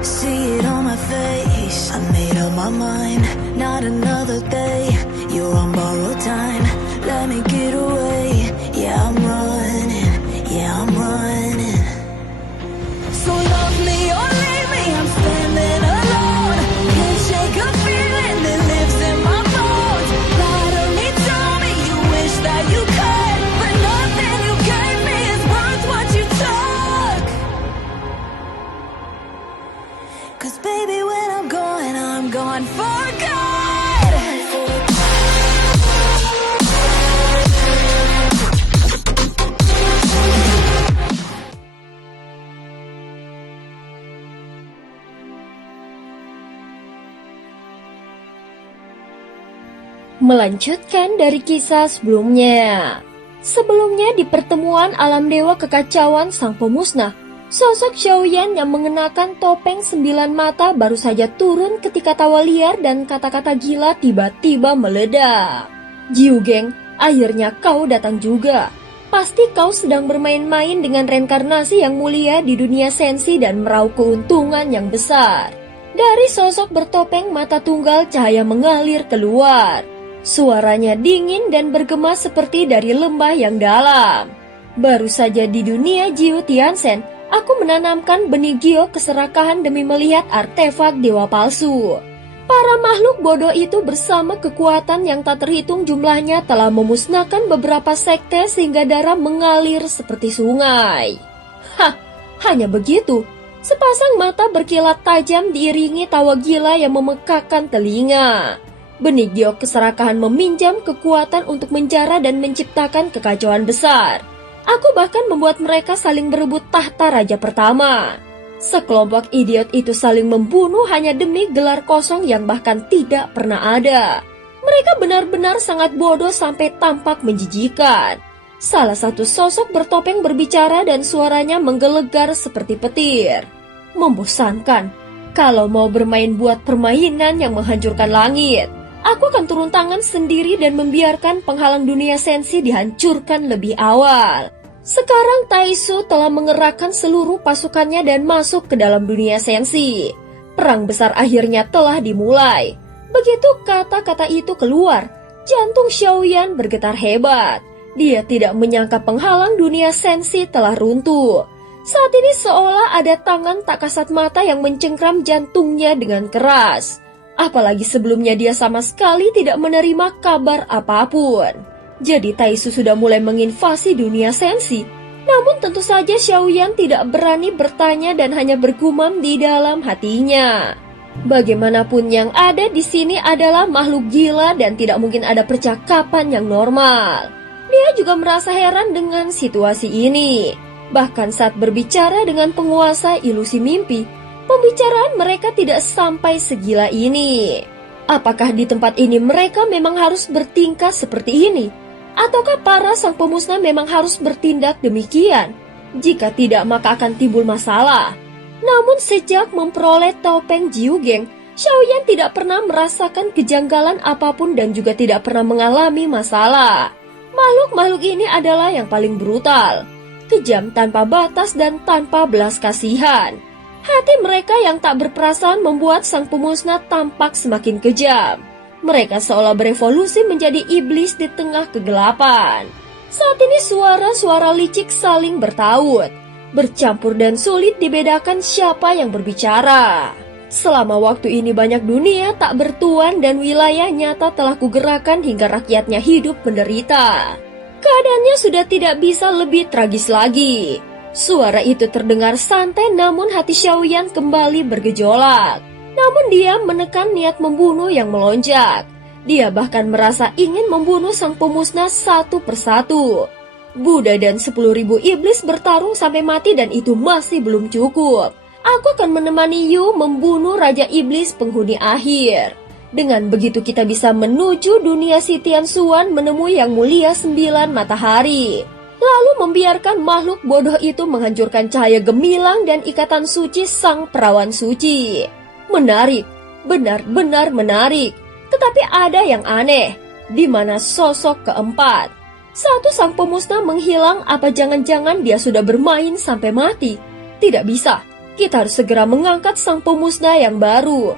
See it on my face, I made up my mind. Not another day, you're on borrowed time. Let me get away, yeah I'm running, yeah I'm running. So love me or leave me, I'm standing alone. Can't shake a feeling that lives in my bones. Lie to me, tell me you wish that you could, but nothing you gave me is worth what you took. 'Cause baby when I'm gone for good. Melanjutkan dari kisah sebelumnya. Sebelumnya di pertemuan alam dewa kekacauan sang pemusnah, sosok Xiaoyan yang mengenakan topeng 9 mata baru saja turun ketika tawa liar dan kata-kata gila tiba-tiba meledak. Jiugeng, akhirnya kau datang juga. Pasti kau sedang bermain-main dengan reinkarnasi yang mulia di dunia sensi dan meraup keuntungan yang besar. Dari sosok bertopeng mata tunggal cahaya mengalir keluar. Suaranya dingin dan bergema seperti dari lembah yang dalam. Baru saja di dunia Jiu Tiansen, aku menanamkan benih gio keserakahan demi melihat artefak dewa palsu. Para makhluk bodoh itu bersama kekuatan yang tak terhitung jumlahnya telah memusnahkan beberapa sekte sehingga darah mengalir seperti sungai. Hah, hanya begitu. Sepasang mata berkilat tajam diiringi tawa gila yang memekakkan telinga. Benih giok keserakahan meminjam kekuatan untuk menjara dan menciptakan kekacauan besar. Aku bahkan membuat mereka saling berebut tahta raja pertama. Sekelompok idiot itu saling membunuh hanya demi gelar kosong yang bahkan tidak pernah ada. Mereka benar-benar sangat bodoh sampai tampak menjijikan. Salah satu sosok bertopeng berbicara dan suaranya menggelegar seperti petir. Membosankan. Kalau mau bermain buat permainan yang menghancurkan langit, aku akan turun tangan sendiri dan membiarkan penghalang dunia sensi dihancurkan lebih awal. Sekarang Taisu telah mengerahkan seluruh pasukannya dan masuk ke dalam dunia sensi. Perang besar akhirnya telah dimulai. Begitu kata-kata itu keluar, jantung Xiaoyan bergetar hebat. Dia tidak menyangka penghalang dunia sensi telah runtuh. Saat ini seolah ada tangan tak kasat mata yang mencengkram jantungnya dengan keras. Apalagi sebelumnya dia sama sekali tidak menerima kabar apapun. Jadi Taisu sudah mulai menginvasi dunia sensi. Namun tentu saja Xiaoyan tidak berani bertanya dan hanya bergumam di dalam hatinya. Bagaimanapun yang ada di sini adalah makhluk gila dan tidak mungkin ada percakapan yang normal. Dia juga merasa heran dengan situasi ini. Bahkan saat berbicara dengan penguasa ilusi mimpi, pembicaraan mereka tidak sampai segila ini. Apakah di tempat ini mereka memang harus bertingkah seperti ini? Ataukah para sang pemusnah memang harus bertindak demikian? Jika tidak, maka akan timbul masalah. Namun sejak memperoleh topeng Jiugeng, Xiaoyan tidak pernah merasakan kejanggalan apapun dan juga tidak pernah mengalami masalah. Makhluk-makhluk ini adalah yang paling brutal, kejam tanpa batas dan tanpa belas kasihan. Hati mereka yang tak berperasaan membuat sang pemusnah tampak semakin kejam. Mereka seolah berevolusi menjadi iblis di tengah kegelapan. Saat ini suara-suara licik saling bertaut, bercampur dan sulit dibedakan siapa yang berbicara. Selama waktu ini banyak dunia tak bertuan dan wilayah nyata telah kugerakkan hingga rakyatnya hidup menderita. Keadaannya sudah tidak bisa lebih tragis lagi. Suara itu terdengar santai namun hati Xiaoyan kembali bergejolak. Namun dia menekan niat membunuh yang melonjak. Dia bahkan merasa ingin membunuh sang pemusnah satu persatu. Buddha dan 10.000 iblis bertarung sampai mati dan itu masih belum cukup. Aku akan menemani Yu membunuh Raja Iblis penghuni akhir. Dengan begitu kita bisa menuju dunia si Tianxuan menemui yang mulia 9 matahari. Lalu membiarkan makhluk bodoh itu menghancurkan cahaya gemilang dan ikatan suci sang perawan suci. Menarik, benar-benar menarik. Tetapi ada yang aneh, di mana sosok keempat. Satu sang pemusnah menghilang, apa jangan-jangan dia sudah bermain sampai mati? Tidak bisa. Kita harus segera mengangkat sang pemusnah yang baru.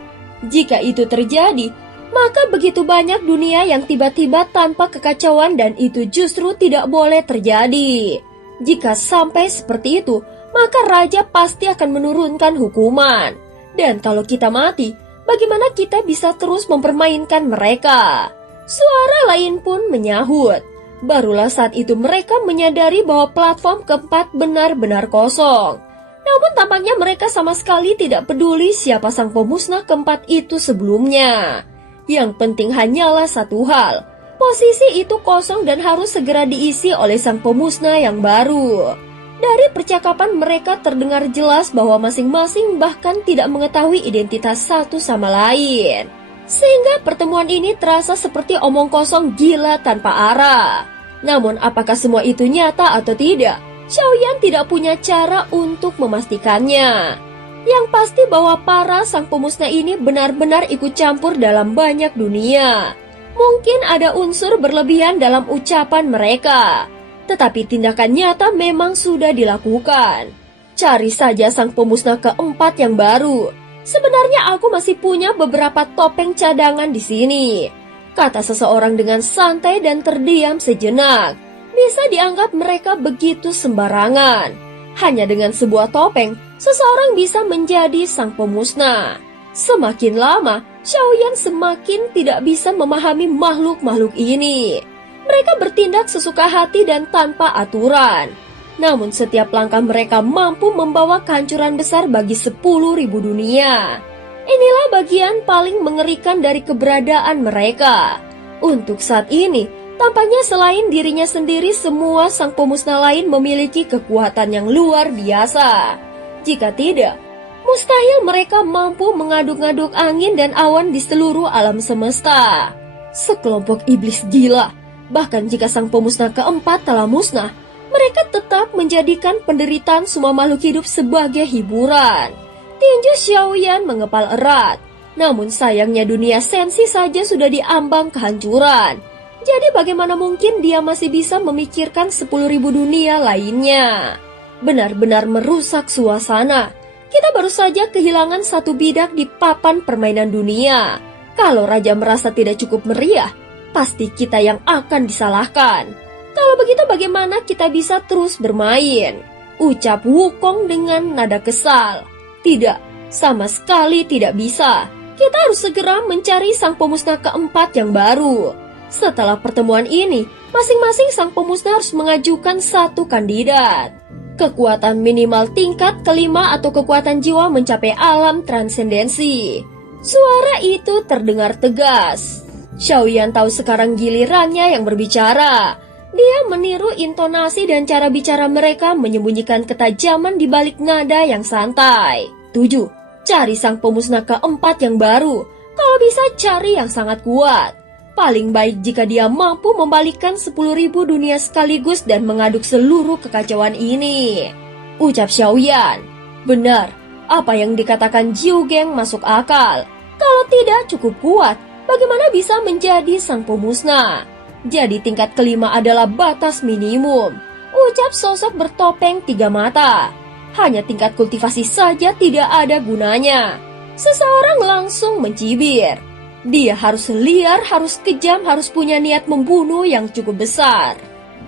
Jika itu terjadi, maka begitu banyak dunia yang tiba-tiba tanpa kekacauan dan itu justru tidak boleh terjadi. Jika sampai seperti itu, maka raja pasti akan menurunkan hukuman. Dan kalau kita mati, bagaimana kita bisa terus mempermainkan mereka? Suara lain pun menyahut. Barulah saat itu mereka menyadari bahwa platform keempat benar-benar kosong. Namun tampaknya mereka sama sekali tidak peduli siapa sang pemusnah keempat itu sebelumnya. Yang penting hanyalah satu hal, posisi itu kosong dan harus segera diisi oleh sang pemusnah yang baru. Dari percakapan mereka terdengar jelas bahwa masing-masing bahkan tidak mengetahui identitas satu sama lain. Sehingga pertemuan ini terasa seperti omong kosong gila tanpa arah. Namun apakah semua itu nyata atau tidak? Xiaoyan tidak punya cara untuk memastikannya. Yang pasti bahwa para sang pemusnah ini benar-benar ikut campur dalam banyak dunia. Mungkin ada unsur berlebihan dalam ucapan mereka, tetapi tindakan nyata memang sudah dilakukan. Cari saja sang pemusnah keempat yang baru. Sebenarnya aku masih punya beberapa topeng cadangan di sini, kata seseorang dengan santai dan terdiam sejenak. Bisa dianggap mereka begitu sembarangan. Hanya dengan sebuah topeng, seseorang bisa menjadi sang pemusnah. Semakin lama, Xiaoyan semakin tidak bisa memahami makhluk-makhluk ini. Mereka bertindak sesuka hati dan tanpa aturan. Namun setiap langkah mereka mampu membawa kehancuran besar bagi 10.000 dunia. Inilah bagian paling mengerikan dari keberadaan mereka. Untuk saat ini, tampaknya selain dirinya sendiri, semua sang pemusnah lain memiliki kekuatan yang luar biasa. Jika tidak, mustahil mereka mampu mengaduk-ngaduk angin dan awan di seluruh alam semesta. Sekelompok iblis gila. Bahkan jika sang pemusnah keempat telah musnah, mereka tetap menjadikan penderitaan semua makhluk hidup sebagai hiburan. Tinju Xiaoyan mengepal erat. Namun sayangnya dunia sensi saja sudah diambang kehancuran. Jadi bagaimana mungkin dia masih bisa memikirkan 10.000 dunia lainnya? Benar-benar merusak suasana. Kita baru saja kehilangan satu bidak di papan permainan dunia. Kalau raja merasa tidak cukup meriah, pasti kita yang akan disalahkan. Kalau begitu bagaimana kita bisa terus bermain? Ucap Wukong dengan nada kesal. Tidak, sama sekali tidak bisa. Kita harus segera mencari sang pemusnah keempat yang baru. Setelah pertemuan ini, masing-masing sang pemusnah harus mengajukan satu kandidat. Kekuatan minimal tingkat kelima atau kekuatan jiwa mencapai alam transendensi. Suara itu terdengar tegas. Xiaoyan tahu sekarang gilirannya yang berbicara. Dia meniru intonasi dan cara bicara mereka menyembunyikan ketajaman di balik nada yang santai. 7. Cari sang pemusnah keempat yang baru. Kalau bisa cari yang sangat kuat. Paling baik jika dia mampu membalikkan 10.000 dunia sekaligus dan mengaduk seluruh kekacauan ini. Ucap Xiaoyan. Benar, apa yang dikatakan Jiu Geng masuk akal. Kalau tidak cukup kuat, bagaimana bisa menjadi sang pemusnah? Jadi tingkat kelima adalah batas minimum. Ucap sosok bertopeng 3 mata. Hanya tingkat kultivasi saja tidak ada gunanya. Seseorang langsung mencibir. Dia harus liar, harus kejam, harus punya niat membunuh yang cukup besar.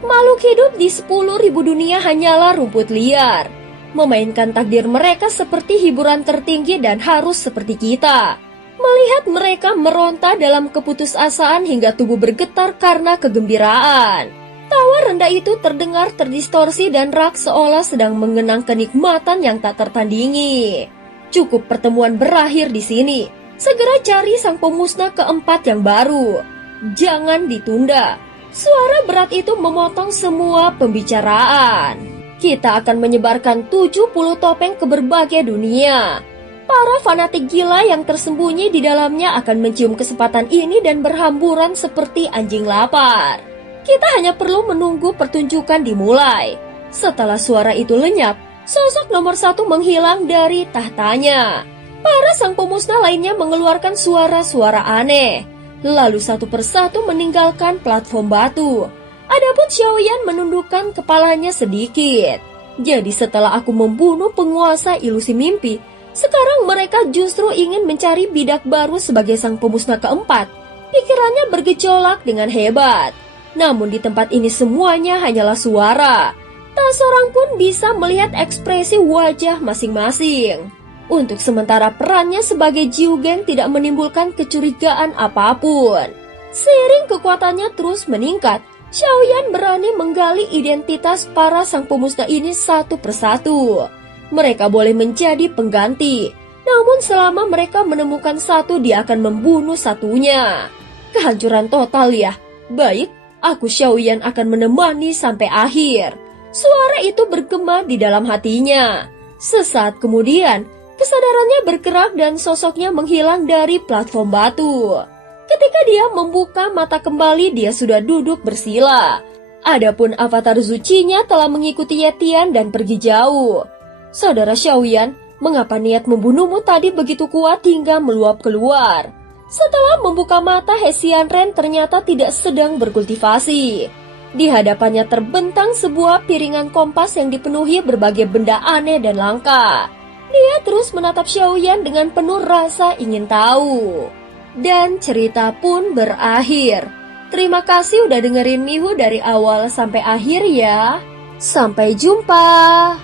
Makhluk hidup di 10.000 dunia hanyalah rumput liar. Memainkan takdir mereka seperti hiburan tertinggi dan harus seperti kita. Melihat mereka meronta dalam keputusasaan hingga tubuh bergetar karena kegembiraan. Tawa rendah itu terdengar terdistorsi dan rak seolah sedang mengenang kenikmatan yang tak tertandingi. Cukup pertemuan berakhir di sini. Segera cari sang pemusnah keempat yang baru. Jangan ditunda. Suara berat itu memotong semua pembicaraan. Kita akan menyebarkan 70 topeng ke berbagai dunia. Para fanatik gila yang tersembunyi di dalamnya akan mencium kesempatan ini dan berhamburan seperti anjing lapar. Kita hanya perlu menunggu pertunjukan dimulai. Setelah suara itu lenyap, sosok nomor 1 menghilang dari tahtanya. Para sang pemusnah lainnya mengeluarkan suara-suara aneh. Lalu satu persatu meninggalkan platform batu. Adapun Xiaoyan menundukkan kepalanya sedikit. Jadi setelah aku membunuh penguasa ilusi mimpi, sekarang mereka justru ingin mencari bidak baru sebagai sang pemusnah keempat. Pikirannya bergejolak dengan hebat. Namun di tempat ini semuanya hanyalah suara. Tak seorang pun bisa melihat ekspresi wajah masing-masing. Untuk sementara perannya sebagai Jiu Geng tidak menimbulkan kecurigaan apapun. Seiring kekuatannya terus meningkat, Xiaoyan berani menggali identitas para sang pemusnah ini satu persatu. Mereka boleh menjadi pengganti, namun selama mereka menemukan satu, dia akan membunuh satunya. Kehancuran total ya. Baik, aku Xiaoyan akan menemani sampai akhir. Suara itu bergema di dalam hatinya. Sesaat kemudian, kesadarannya bergerak dan sosoknya menghilang dari platform batu. Ketika dia membuka mata kembali, dia sudah duduk bersila. Adapun avatar Zucinya telah mengikuti Yetian dan pergi jauh. Saudara Xiaoyan, mengapa niat membunuhmu tadi begitu kuat hingga meluap keluar? Setelah membuka mata, Hesian Ren ternyata tidak sedang berkultivasi. Di hadapannya terbentang sebuah piringan kompas yang dipenuhi berbagai benda aneh dan langka. Dia terus menatap Xiaoyan dengan penuh rasa ingin tahu. Dan cerita pun berakhir. Terima kasih udah dengerin Mihu dari awal sampai akhir ya. Sampai jumpa.